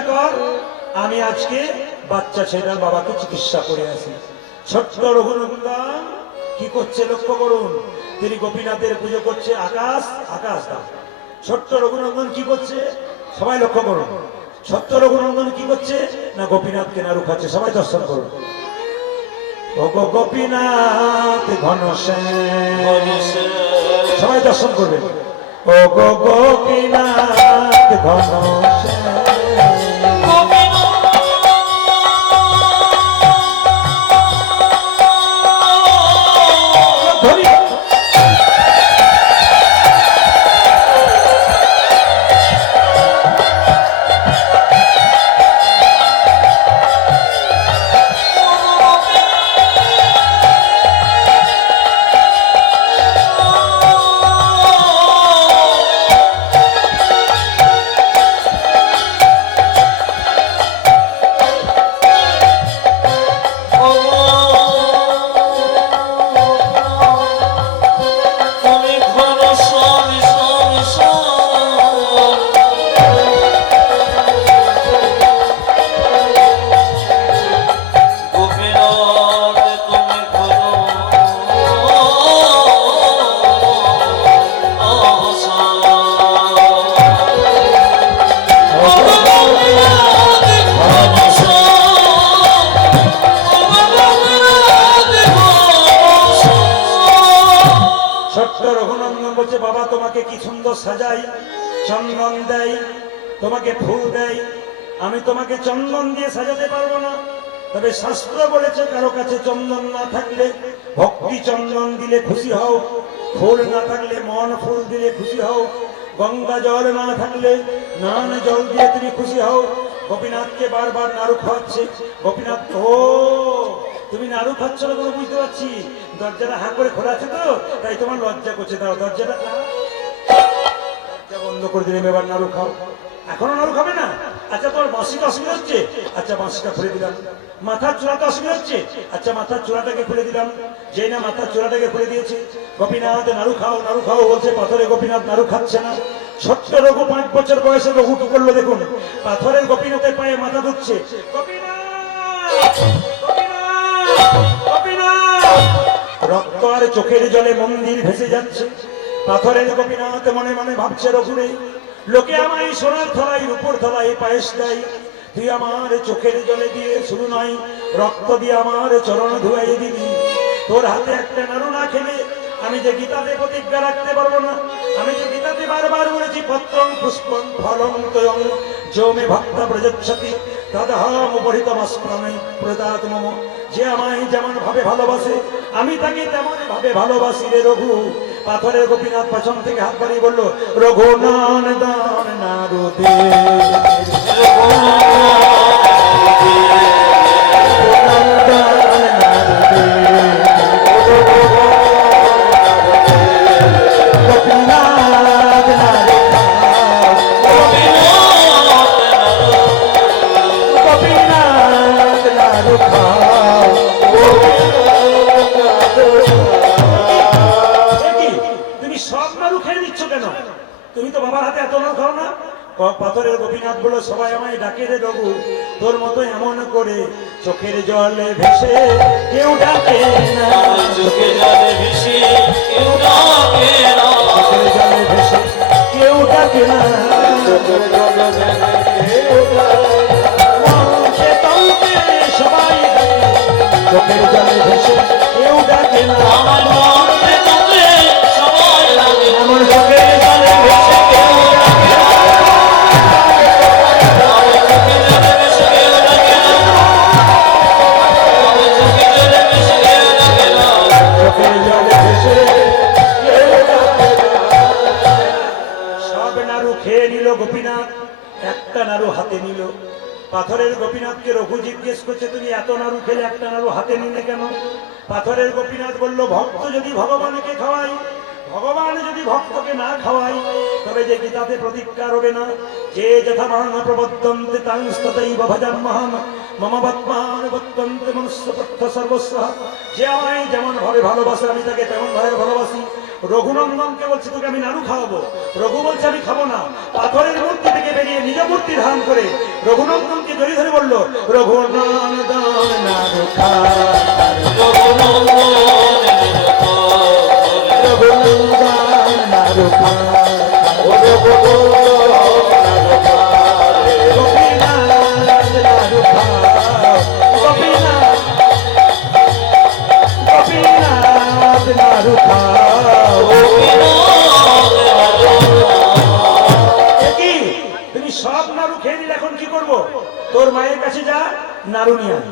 চিন্তা কর, আমি আজকে বাচ্চা ছেলেটার বাবাকে চিকিৎসা করে আসি। ছোট্ট রঘুনন্দন কি করছে লক্ষ্য করুন, তিনি গোপীনাথের পুজো করছে। আকাশ আকাশ দাও। ছোট্ট রঘুনন্দন কি করছে সবাই লক্ষ্য করুন। ছোট্ট রঘুনন্দন কি করছে না গোপীনাথকে নাড়ু খাচ্ছে। সবাই দর্শন করুন। ও গো গোপীনাথ ঘনশ্যাম, সবাই দর্শন করবেন। ও গো গোপীনাথ ঘনশ্যাম, সাজাই, চন্দন দেয়, তোমাকে ফুল দেয়। আমি তোমাকে চন্দন দিয়ে সাজাতে পারবো না, তবে শাস্ত্র বলেছে কারো কাছে চন্দন না থাকলে ভক্তি চন্দন দিলে খুশি হও, ফুল না থাকলে মন ফুল দিলে খুশি হও, গঙ্গা জল না থাকলে নান জল দিয়ে তুমি খুশি হও। গোপীনাথকে বারবার নাড়ু খাওয়াচ্ছে। গোপীনাথ, ও তুমি নাড়ু খাচ্ছ না কোনো বুঝতে পারছি, দরজাটা হাঁ করে খোলা আছে তো তাই তোমার লজ্জা করছে। দাও দরজাটা বন্ধ করে দিলে এবার নাড়ু খাও। এখনো নাড়ু খাবে না? আচ্ছা তোমার বাঁশিটা অসুবিধা হচ্ছে, আচ্ছা বাঁশিটা খুলে দিলাম। মাথার চূড়াটা অসুবিধা হচ্ছে, আচ্ছা মাথার চূড়াটাকে খুলে দিলাম। যেই না মাথার চূড়াটাকে খুলে দিয়েছে, গোপীনাথ নাড়ু খাও নাড়ু খাও বলছে। পাথরে গোপীনাথ নাড়ু খাচ্ছে না। ছোট্ট রঘু 5 বছর বয়সে রঘু কি করলো দেখুন, পাথরের গোপীনাথের পায়ে মাথা ধুচ্ছে। রক্ত আর চোখের জলে মন্দির ভেসে যাচ্ছে। পাথরের গোপীনাথ মনে মনে ভাবছে, রঘুরে লোকে আমায় সোনার থালায় রূপোর থালায় পায়েস দেয়, তুই আমার চোখের জলে দিয়ে শুরু নয় রক্ত দিয়ে আমার চরণ ধুয়াই দিবি। তোর হাতে একটা নাড়ু না খেলে আমি যে গীতাতে প্রতিজ্ঞা রাখতে পারবো না। আমি যে গীতাতে বারবার বলেছি, পত্রং পুষ্পং ফলং তয়ং যো মে ভক্তা প্রযচ্ছতি তদহম উপহৃতমস্মৃমি প্রদাত মম। যে আমায় যেমন ভাবে ভালোবাসে আমি তাকে তেমন ভাবে ভালোবাসি রে রঘু। পাথরের গোপীনাথ পেছন থেকে হাত বাড়িয়ে বলল, রঘুনান দান নাড়ু দে, পাথরের গোপীনাথ বলল, সবাই আমায় ডাকে রে রঘু, তোর মতো এমন করে চোখের জলে ভেসে কেউ ডাকে না। চোখের জলে ভেসে কেউ ডাকে না, চোখের জলে ভেসে কেউ ডাকে না, চোখের জলে ভেসে কেউ ডাকে না, সবাই ডাকে, চোখের জলে ভেসে কেউ ডাকে না, আমার মনে তোকে সবাই ডাকে, আমার চোখের জলে ভেসে কেউ ডাকে না। সব নাড়ু খেয়ে নিল গোপীনাথ, একটা নাড়ু হাতে নিল। পাথরের গোপীনাথকে রঘু জিজ্ঞেস করছে, তুমি এত নাড়ু খেলে একটা নাড়ু হাতে নিলে কেন? পাথরের গোপীনাথ বলল, ভক্ত যদি ভগবানকে খাওয়াই, ভগবান যদি ভক্তকে না খাওয়াই, তবে যে গীতাতে প্রতিজ্ঞা রবে না, যে যথামান প্রবদ্ধন্তে তাংস্ততৈব ভজাম্যহম মম বৎমান বৎতন্তে মনুষ্যপথ্য সর্বস্ব। যে আমায় যেমন ভাবে ভালোবাসে আমি তাকে তেমন ভাবে ভালোবাসি। রঘুনন্দনকে বলছে, তোকে আমি নাড়ু খাওয়াবো। রঘু বলছে, আমি খাবো না। পাথরের মূর্তি থেকে বেরিয়ে নিজ মূর্তি ধারণ করে রঘুনন্দনকে জড়িয়ে ধরে বলল, রঘুনন্দন নারুখা, রঘুনন্দন নারুখা, গোপীনাথ নারুখা, গোপীনাথ নারুখা। তুমি সব নাড়ু খেয়ে নিলে, এখন কি করবো? তোর মায়ের কাছে যা, নাড়ু নিয়ে আয়।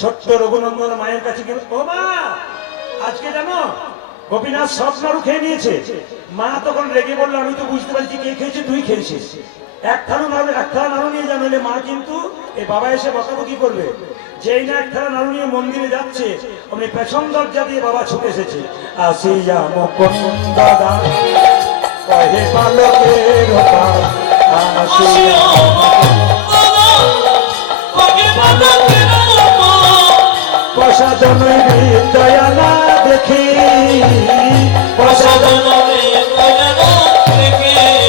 ছোট্ট রঘুনন্দন মায়ের কাছে গেল, ও মা, আজকে জানো গোপীনাথ সব নাড়ু খেয়ে নিয়েছে। মা তখন রেগে বললো, আমি তো বুঝতে পারছি কে খেয়েছে, তুই খেয়েছিস। এক থালা নাড়ু নিয়ে যা, নইলে মা কিন্তু এই বাবা এসে বকাবকি করবে। যেই না এক থালা নাড়ু নিয়ে মন্দিরে যাচ্ছে, অমনি পেছন দরজা দিয়ে বাবা ছুটে এসেছে। আসিয়া মুকুন্দ দাস কহে পালকের পাল, আসিয়া প্রসাদন দয়া না দেখি, প্রসাদন দয়া না দেখি,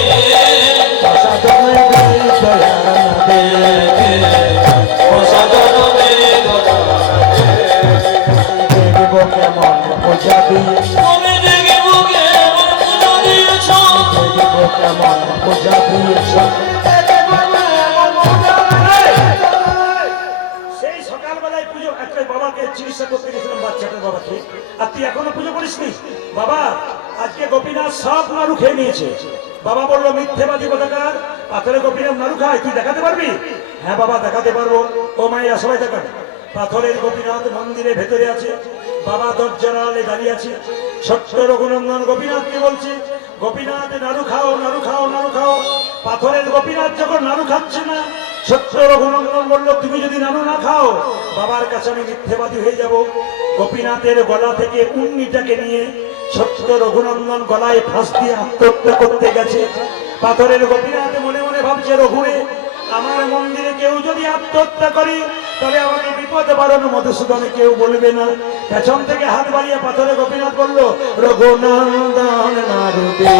দেখব কেমন পূজা দিয়েছ, দেখব কেমন পূজা দিয়েছ। সেই সকালবেলায় পুজো, একটা বাবাকে চিকিৎসা করতে গেছিলাম, বাচ্চাটার বাবাকে, আর তুই এখনো পুজো করিসনি? বাবা, আজকে গোপীনাথ সব নাড়ু খেয়ে নিয়েছে। বাবা বললো, মিথ্যেবাদী কোথাকার, পাথরে গোপীনাথ নাড়ু খায়, তুই দেখাতে পারবি? হ্যাঁ বাবা, দেখাতে পারবো। ও মাইয়া, সবাই দেখান। পাথরের গোপীনাথ মন্দিরের ভেতরে আছে, বাবা দরজার আড়ালে দাঁড়িয়ে আছে। ছোট্ট রঘুনন্দন গোপীনাথকে বলছে, গোপীনাথ নাড়ু খাও, নাড়ু খাও, নাড়ু খাও। পাথরের গোপীনাথ যখন নাড়ু খাচ্ছে না, ছোট্ট রঘুনন্দন বলল, তুমি যদি নাড়ু না খাও, বাবার কাছে আমি মিথ্যেবাদী হয়ে যাব। গোপীনাথের গলা থেকে উন্নিটাকে নিয়ে ছোট্ট রঘুনন্দন গলায় ফাঁস দিয়ে আত্মহত্যা করতে গেছে। পাথরের গোপীনাথ মনে মনে ভাবছে, রঘুরে, আমার মন্দিরে কেউ যদি আত্মহত্যা করে, তবে আমাকে বিপদে বাড়ানো মধুসূদনে কেউ বলবে না। পেছন থেকে হাত বাড়িয়ে পাথরে গোপীনাথ বলল, রঘুনন্দন নারুদে,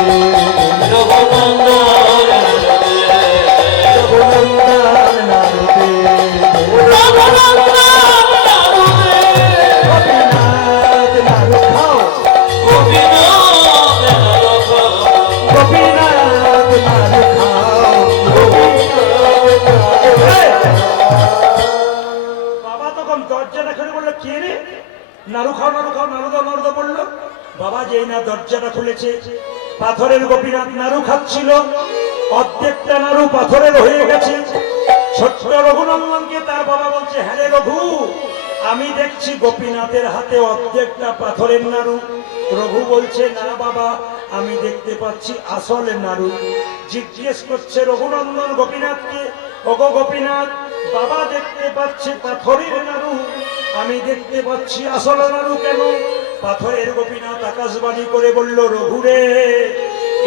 রঘুনন্দন নারুদে, গোপীনাথ নারু খাও, গোপীনাথ নারু খাও। বাবা তখন দরজাটা খুলে বললো, কে রে? নাড়ু খাও, নাড়ু খাও, নাড়ুদা নাড়ুদা বললো। বাবা যেই না দরজাটা খুলেছে, পাথরের গোপীনাথ নাড়ু খাচ্ছিল, অর্ধেকটা নাড়ু পাথরের হয়ে গেছে। ছোট্ট রঘুনন্দনকে তার বাবা বলছে, হ্যাঁ রে রঘু, আমি দেখছি গোপীনাথের হাতে অর্ধেকটা পাথরের নাড়ু। রঘু বলছে, না বাবা, আমি দেখতে পাচ্ছি আসল নাড়ু। জিজ্ঞেস করছে রঘুনন্দন গোপীনাথকে, ওগো গোপীনাথ, বাবা দেখতে পাচ্ছে পাথরের নাড়ু, আমি দেখতে পাচ্ছি আসল নাড়ু কেন? পাথরের গোপীনাথ আকাশবাণী করে বলল, রঘুরে,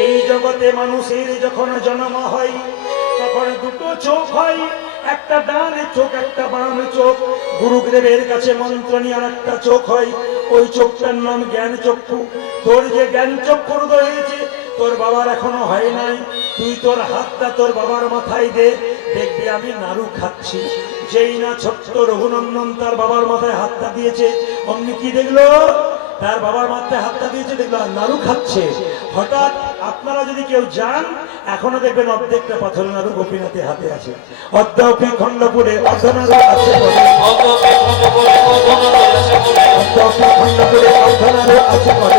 এই জগতে মানুষের যখন জন্ম হয়, তখন দুটো চোখ হয়, একটা ডান চোখ, একটা বাম চোখ। গুরুদেবের কাছে মন্ত্র নিয়ে আর একটা চোখ হয়, ওই চোখটার নাম জ্ঞান চক্ষু। তোর যে জ্ঞান চক্ষু উদয় হয়েছে, তোর বাবার এখনো হয় নাই। তুই তোর হাতটা তোর বাবার মাথায় দে, দেখবি আমি নাড়ু খাচ্ছি। যেই না ছোট্ট রঘুনন্দন তার বাবার মাথায় হাতটা দিয়েছে, অমনি কি দেখলো? তার বাবার মাথায় হাতটা দিয়েছে, দেখলো নাড়ু খাচ্ছে। হঠাৎ আপনারা যদি কেউ যান, এখনো দেখবেন অর্ধেকটা পাথরের নাড়ু গোপীনাথের হাতে আছে। অদ্যাপি খণ্ডপুরে অর্ধনাড়ু আছে বলে, অদ্যাপি খণ্ডপুরে অর্ধনাড়ু আছে বলে,